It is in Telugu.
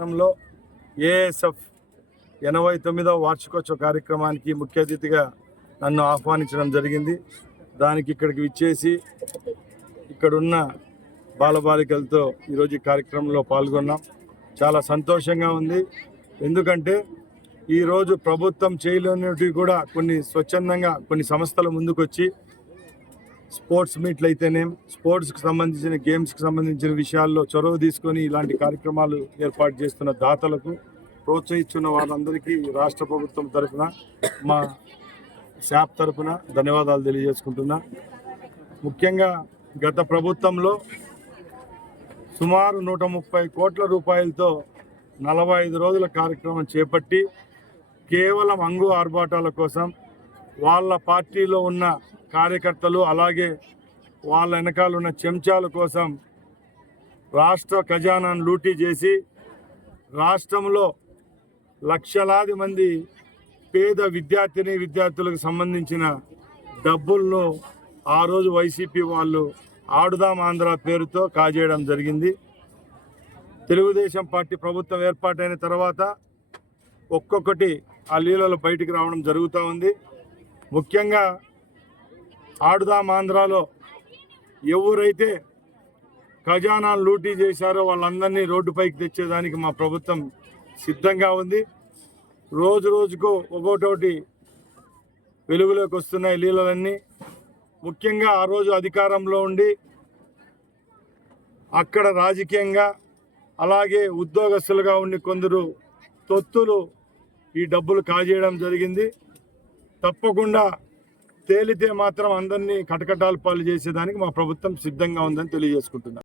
రాష్ట్రంలో ఏఎస్ఎఫ్ ఎనభై తొమ్మిదవ వార్షికోత్సవ కార్యక్రమానికి ముఖ్య అతిథిగా నన్ను ఆహ్వానించడం జరిగింది. దానికి ఇక్కడికి విచ్చేసి ఇక్కడున్న బాలబాలికలతో ఈరోజు ఈ కార్యక్రమంలో పాల్గొన్నాం. చాలా సంతోషంగా ఉంది. ఎందుకంటే ఈరోజు ప్రభుత్వం చేయలేనివి కూడా కొన్ని స్వచ్ఛందంగా కొన్ని సంస్థలు ముందుకొచ్చి స్పోర్ట్స్ మీట్లు అయితేనే స్పోర్ట్స్కి సంబంధించిన గేమ్స్కి సంబంధించిన విషయాల్లో చొరవ తీసుకొని ఇలాంటి కార్యక్రమాలు ఏర్పాటు చేస్తున్న దాతలకు ప్రోత్సహిస్తున్న వారందరికీ రాష్ట్ర ప్రభుత్వం తరఫున మా శాప్ తరఫున ధన్యవాదాలు తెలియజేసుకుంటున్నా. ముఖ్యంగా గత ప్రభుత్వంలో సుమారు నూట ముప్పై కోట్ల రూపాయలతో నలభై ఐదు రోజుల కార్యక్రమం చేపట్టి కేవలం అంగు ఆర్భాటాల కోసం వాళ్ళ పార్టీలో ఉన్న కార్యకర్తలు అలాగే వాళ్ళ వెనకాల ఉన్న చెంచాల కోసం రాష్ట్ర ఖజానాను లూటీ చేసి రాష్ట్రంలో లక్షలాది మంది పేద విద్యార్థిని విద్యార్థులకు సంబంధించిన డబ్బులను ఆ రోజు వైసీపీ వాళ్ళు ఆడుదాం ఆంధ్ర పేరుతో కాజేయడం జరిగింది. తెలుగుదేశం పార్టీ ప్రభుత్వం ఏర్పాటైన తర్వాత ఒక్కొక్కటి ఆ లీలలు బయటికి రావడం జరుగుతూ ఉంది. ముఖ్యంగా ఆడుదాం ఆంధ్రాలో ఎవరైతే ఖజానాను లూటీ చేశారో వాళ్ళందరినీ రోడ్డుపైకి తెచ్చేదానికి మా ప్రభుత్వం సిద్ధంగా ఉంది. రోజు రోజుకు ఒక్కొక్కటి వెలుగులోకి వస్తున్నాయి లీలలన్నీ. ముఖ్యంగా ఆ రోజు అధికారంలో ఉండి అక్కడ రాజకీయంగా అలాగే ఉద్యోగస్తులుగా ఉండి కొందరు తొత్తులు ఈ డబ్బులు కాజేయడం జరిగింది. తప్పకుండా తేలితే మాత్రం అందరినీ కటకటాలు పాలు చేసేదానికి మా ప్రభుత్వం సిద్ధంగా ఉందని తెలియజేసుకుంటున్నాను